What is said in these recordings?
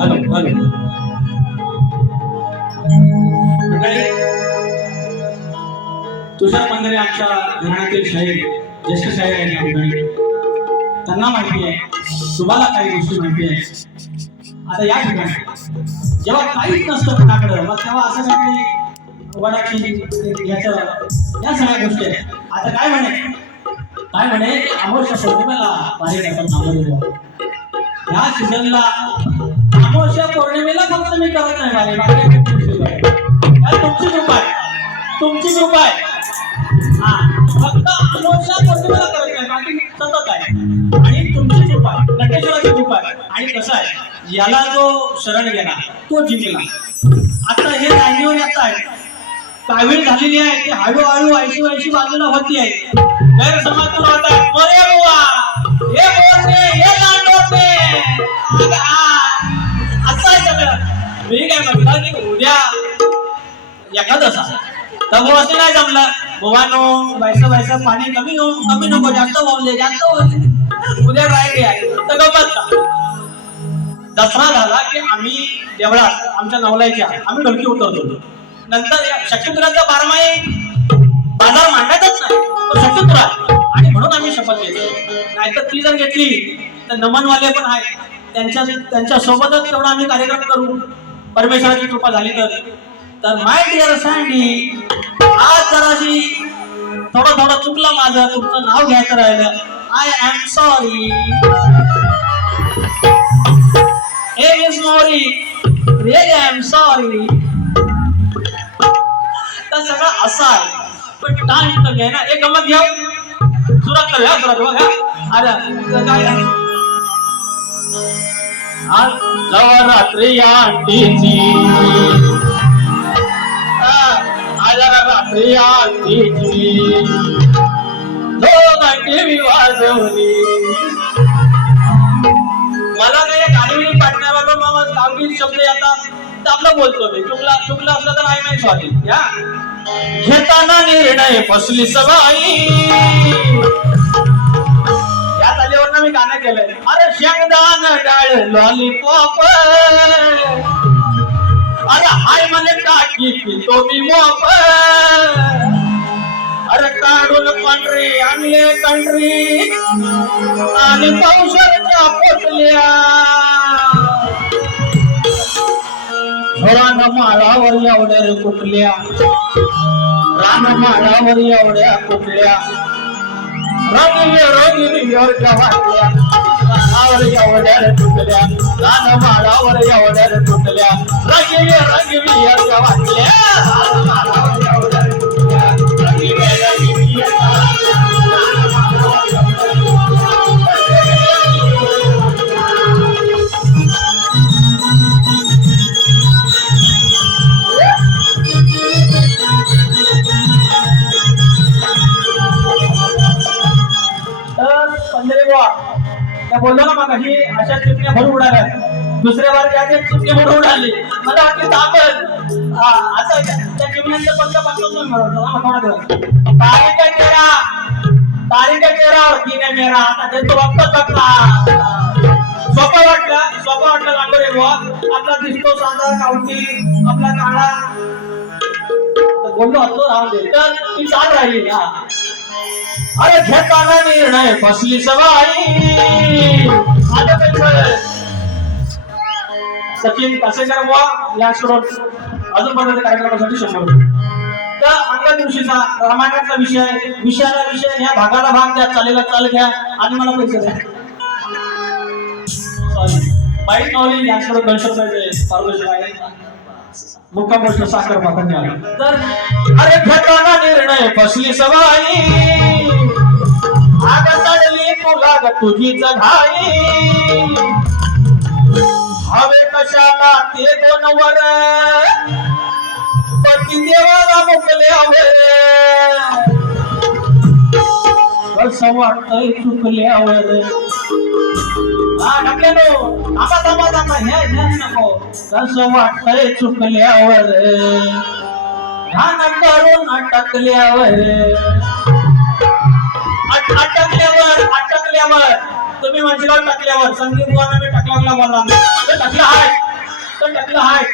Hello hello. तुषार मंदिरे आमच्या घराण्यातील शाहीर ज्येष्ठ शाहीर आहे या ठिकाणी. त्यांना माहिती आहे तुम्हाला काही गोष्टी माहिती आहे आता या ठिकाणी जेव्हा काहीच नसतं कोणाकडे मग तेव्हा असं काही वडाची याच्या या सगळ्या गोष्टी आहेत. आता काय म्हणे? काय म्हणे? की अमोर्ष पौर्णिमेला पारिजातक नावं दिलं या सीझनला अमावस्या पौर्णिमेला फक्त मी करत नाही बारे बाकी तुमची कृपा आहे. तुमची कृपा आहे. हा. फक्त अमावस्या पौर्णिमेला करत नाही बाकी सतत आहे. आणि तुमची कृपा नटेश्वराची कृपा आहे. आणि कसं आहे? याला जो शरण गेला तो जिंकला आता हे जाणीवर येत आहे. कावीळ झालेली आहे ती हळूहळू ऐशी ऐशी बाजूला होती आहे. गैरसमज होत उद्या एखादसा तर असं नाही जमलं बुवानो बायसा बायसा पाणी कमी घेऊ कमी नको जास्त वावले जास्त वावले उद्या राहिले आहे तर गप्पच दसरा झाला की आम्ही देवळात आमच्या नवलायच्या आम्ही ढोलकी उतरतो नंतर शक्तिपुराचा बारमाही बाजार मांडायचाच नाही. तो शक्तिपुरा. आणि म्हणून आम्ही शपथ घेतो. नाहीतर ती जर घेतली तर नमनवाले पण आहेत. त्यांच्या त्यांच्या सोबतच तेवढा आम्ही कार्यक्रम करू. परमेश्वराची कृपा झाली तर. तर माय डिअर सँडी आज जराशी थोडं थोडं चुकलं माझं. तुमचं नाव घ्यायचं राहिलं. आय एम सॉरी हे मिस मॉरी रिअली आय एम सॉरी तर सगळं असं आहे. पण टाइम तर घ्या ना. एक गमत घ्या सुरात तर घ्या सुरात बघा अरे काय आहे? आज नवरात्री आंटीची. आज रात्री आंटीची. दोन टीव्ही वाजवली मला काही गाडी पाठण्याबरोबर मग चांगली शब्द येतात. तर आपलं बोलतो मी. चुकला चुकला असलं तर आई नाही सॉरी या. घेताना निर्णय फसली सबाई लॉलीपॉप अरे हाय मने टाकी पितो मी मोप अरे काढून पांढरी आणले कंट्री आणि पावसाच्या पोटल्या. रान माळावर एवढ्या रे कुठल्या? रान माळावर एवढ्या कुठल्या? रंगले रंगली एवढ्या वाटल्या रानावर एवढ्या रे तुटल्या रान माळावर एवढ्या रे तुटल्या रंगले तर पंधरे बुवा. त्या बोललो ना मग ही अशा चुकण्या भरून उडाल्या दुसऱ्या बार त्या चिमणी भरून उडाली. मला वाटली ताकद. असं आहे का? त्या चिमण्यांचं पंच पंच तारीख आहे तेरा तारीख आहे तेरा और दिन मेरा आता त्यांचं तो वक्त बघला सोपं वाटलं. सोपं वाटलं लागलो रे बुवा. आपला दिसतो साधा गावठी आपला काळा. बोललो असतो राहून दे. तर ती चाल राहिली. हा. अरे घेताना निर्णय फसली सवाई आता त्यांचं सचिन कासेकर बुवा या सोडून अजून पर्यंत कार्यक्रमासाठी शंभर रुपये. तर आजच्या दिवशीचा रामायणाचा विषय विषयाला विषय या भागाला भाग द्या चालेला चाल घ्या आणि मला पैसे द्या. बाईक नॉलेज या सोडून दोनशे आहे. मुक्काम प्रश्न साखर माता आला तर अरे घेताना निर्णय फसली सवाई आग चढली तुला ग तुझीच घाई. हवे कशाला ते दोन वर. पती देवाला मोकल्यावर कसं वाटतंय चुकल्यावर. हा ढकलेलो थांबा थांबा कसं वाटतंय चुकल्यावर. ध्यान करून अटकल्यावर. अटकल्यावर अटकल्यावर. तुम्ही म्हणशील टाकल्यावर संदीप बुवांना मी टाकला मला टाकलं टाकला आहे टाकलं आहे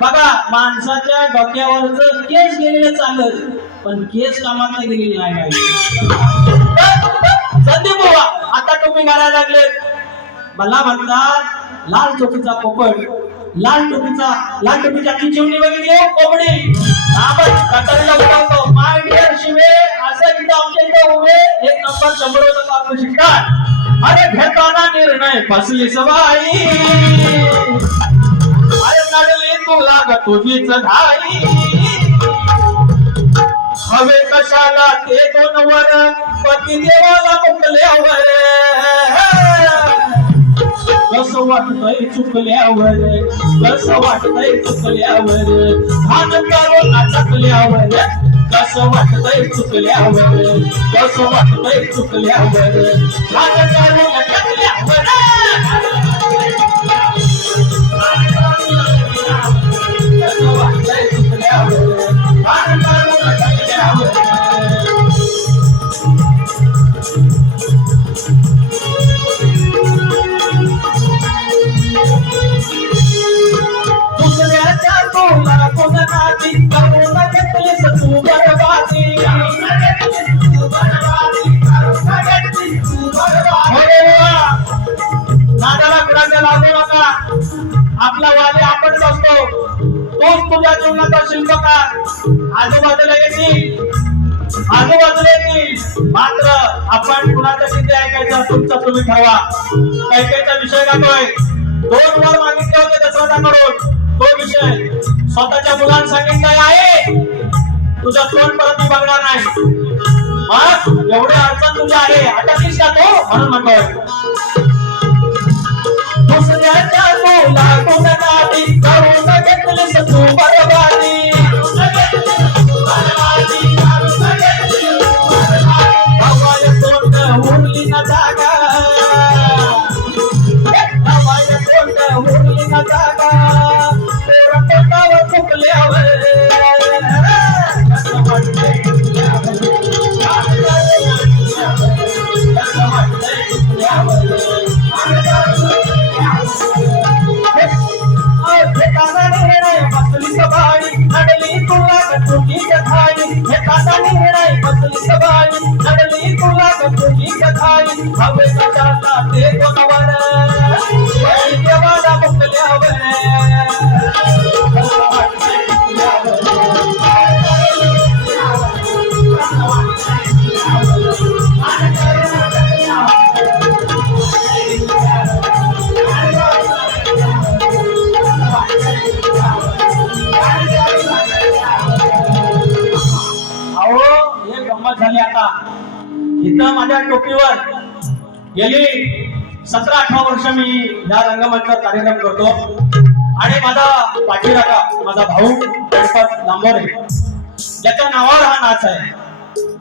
बघा माणसाच्या डोक्यावरच केस गेलेलं चालत पण केस कामात नाही गेलेली नाही पाहिजे संदीप बुवा आता टोपी घालायला लागले मला म्हणतात लाल चोकीचा पोपट. लाल टोपीचा लाल टोपीच्या ती चिवणी बघितली हो, कोंबडी. आपण कटारीला उठवतो. माय डिअर शिवे असं इथं आमच्या इथं उभे. एक नंबर शंभर होतं काढू अरे घेताना निर्णय फसली सवाई अरे नडली तुला ग तुझीच घाई. हवे कशाला ते दोन वर? पती देवाला मुकल्यावर कस वाटतय चुकल्यावर? कस वाटतय चुकल्यावर? भान करून चकल्यावर कस वाटतय चुकल्यावर? कस वाटतय चुकल्यावर? भान नादाला कुणाच्या आपला वाले आपणच असतो. तोच तुझ्या जीवनाचा शिल्पकार. आजूबाजूला येतील. आजूबाजूला येतील. मात्र आपण कुणाच्या किती ऐकायचं तुमचा तुम्ही ठरवा. ऐकायचा विषय गातोय दोन वर मागितले होते दशरथाकडून. तो विषय स्वतःच्या मुलांना सांगितलं आहे. तुझा तोंड परत मी बघणार नाही. मग एवढे अडचण तुझ्या आहे. अटकीस का तो? म्हणून म्हणतोय. हवे कशाला ते कोणवर देवाला मुकल्यावर इथं माझ्या टोपीवर गेली सतरा अठरा वर्ष मी या रंगमंचावर कार्यक्रम करतो. आणि माझा पाठीराखा माझा भाऊ गणपत लांबोरे ज्याच्या नावावर हा नाच आहे.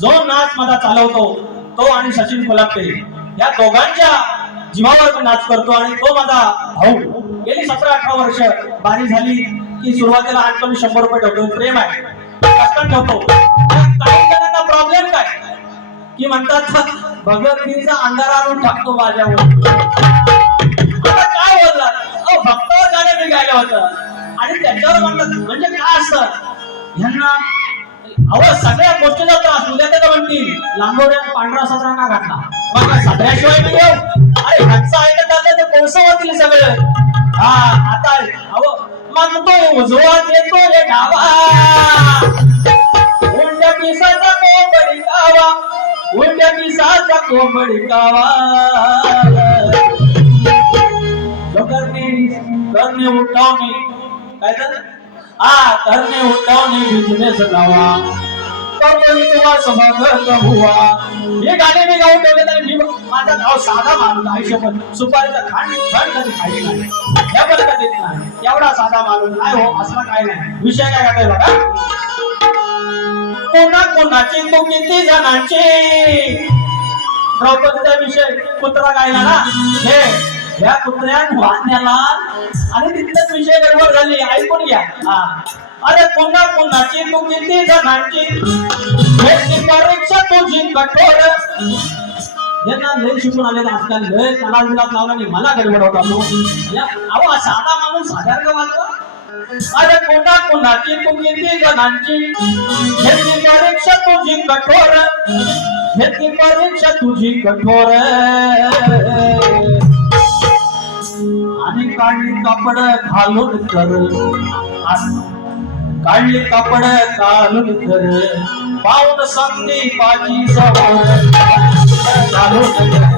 जो नाच माझा चालवतो तो आणि सचिन कोल्हापे या दोघांच्या जीवावर मी नाच करतो आणि तो माझा भाऊ गेली सतरा अठरा वर्ष बारी झाली की सुरुवातीला आठ कमी शंभर रुपये ठेवतो. प्रेम आहे. कष्टात ठेवतो. काही जणांना प्रॉब्लेम काय? की म्हणतात भगवद्गीतेचा अंधार आणून टाकतो माझ्यावर. आता काय बोलला अहो भक्तावर गाणं मी गायलं होतं. आणि त्याच्यावर म्हणतात म्हणजे काय असतं? ह्यांना अहो सगळ्या गोष्टी जातात उद्या ते म्हणतील लांबोड्या पांढरा सजरा का घातला? मग काय मी येऊ. अरे ह्यांचं ऐकत आलं तर कोळसं होतील सगळं. हा आता अहो मग तो येतो रे डावा उंड्या उंड्या पिसाचा कोंबडी कावा जो करणे काय झालं? हा करणे उठावणी बिझनेस लावा. हुआ हे गाणे मी गाऊन ठेवले मी माझा गाव साधा माणूस आयुष्य सुपारीचा खांड खांड कधी खाली नाही. पण नाही. एवढा साधा माणूस. नाही हो असला काय नाही. विषय काय काय बघा? कोणा कोणाची तू किती जणांची? द्रौपदीचा विषय कुत्रा गायला ना? हे या कुत्र्यात वाहण्याला आणि तिथलाच विषय गडबड झाली. ऐकून घ्या. अरे कोणा कोणाची तू किती जणांची? भेटली परीक्षा तुझी कठोर? यांना लय शिकून आले आजकाल. लय त्याला विलास लावला मला गडबड होता तो अहो साधा माणूस साधारण का वाजवा अरे कोणा कोणाची तुम्ही ती जणांची? घेतली परीक्षा तुझी कठोर. घेतली परीक्षा तुझी कठोर. आणि काढली कापड घालून कर. काढली कापड घालून कर. पाऊन संधी पाची समोर घालून कर.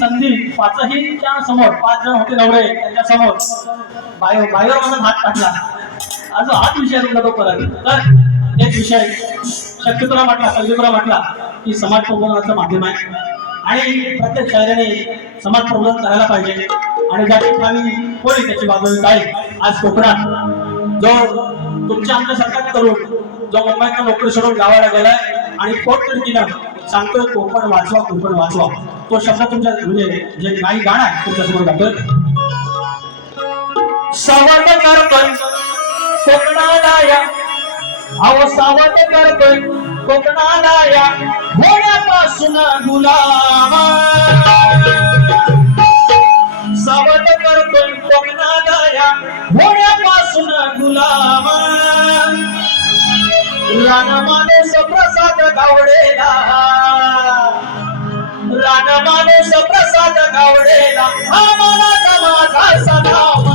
संधी पाचही त्या समोर पाच जण होते नवरे त्यांच्यासमोर. बायो माझा हात टाकला. आज हाच विषय तुला तो परत तर एक विषय शक्य वाटला म्हटला वाटला म्हटला की समाज प्रबोधनाचं माध्यम आहे. आणि प्रत्येक शायराने समाज प्रबोधन करायला पाहिजे. आणि ज्या ठिकाणी कोणी त्याची बाजू काय आज कोकणात जो तुमच्या आमच्या सरकार करून जो मुंबईतला नोकरी सोडून गावाला गेलाय आणि पोटतिडकीनं सांगतोय कोकण वाचवा कोकण वाचवा. तो शब्द तुमच्या म्हणजे जे काही गाणं आहे तुमच्यासमोर समोर गातोय करतोय. कोकणाला या. अहो सावट करतोय. कोकणाला या होण्यापासून गुलाम. सावध करतोय कोकणाला या होण्यापासून गुलाम रानमानस प्रसाद गावडेला. रानमानस प्रसाद गावडेला. हा मनाचा माझा सदा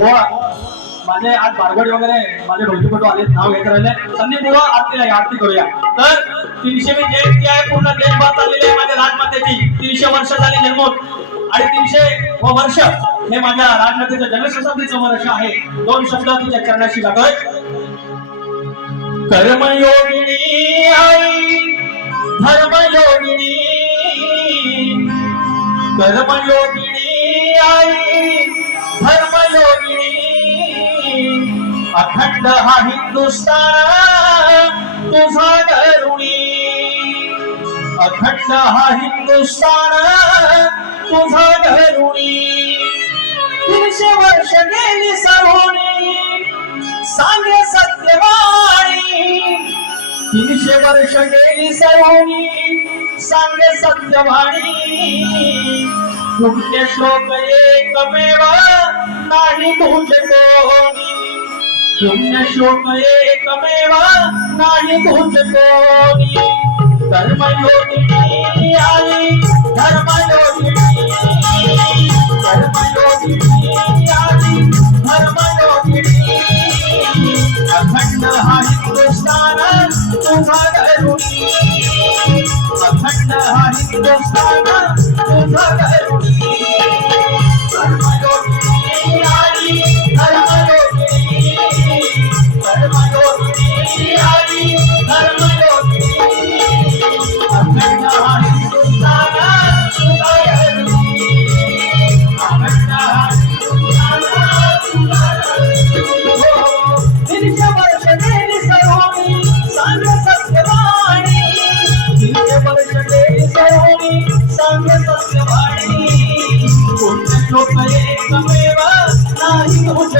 बुवा, माझे आज बारगड वगैरे माझे ढोलकीपटू आले नाव घेत राहिले. त्यांनी बुवा आरती आहे आरती करूया. तर तीनशे मी जयंती आहे पूर्ण देशभर चाललेली आहे माझ्या राजमातेची. तीनशे वर्ष झाली जन्मोत आणि तीनशे व वर्ष हे माझ्या राजमातेचं जन्मशताब्दीचं वर्ष आहे. दोन शब्द तुझ्या चरणाशी जातोय कर्मयोगिनी आई धर्मयोगिनी. कर्मयोगिनी आई अखंड हा हिंदुस्तान तुझा तरुणी अखंड हा हिंदुस्तान तुझा करुणी तीनशे वर्ष गेली सरोणी सांगे सत्यवाणी. तीनशे वर्ष गेली सरोणी सांगे सत्यवाणी. पुण्य श्लोक एकमेव नाही तुझे कोणी? शून्य शोक एकमेव नाही तुझे कोणी कर्मयोगिनी आई धर्मयोगिनी. कर्मयोगिनी आई धर्मयोगिनी. अखंड हा हिंदुस्तान तुझा करुणी अखंड हा हिंदुस्तान तुझा करुणी 啊音不准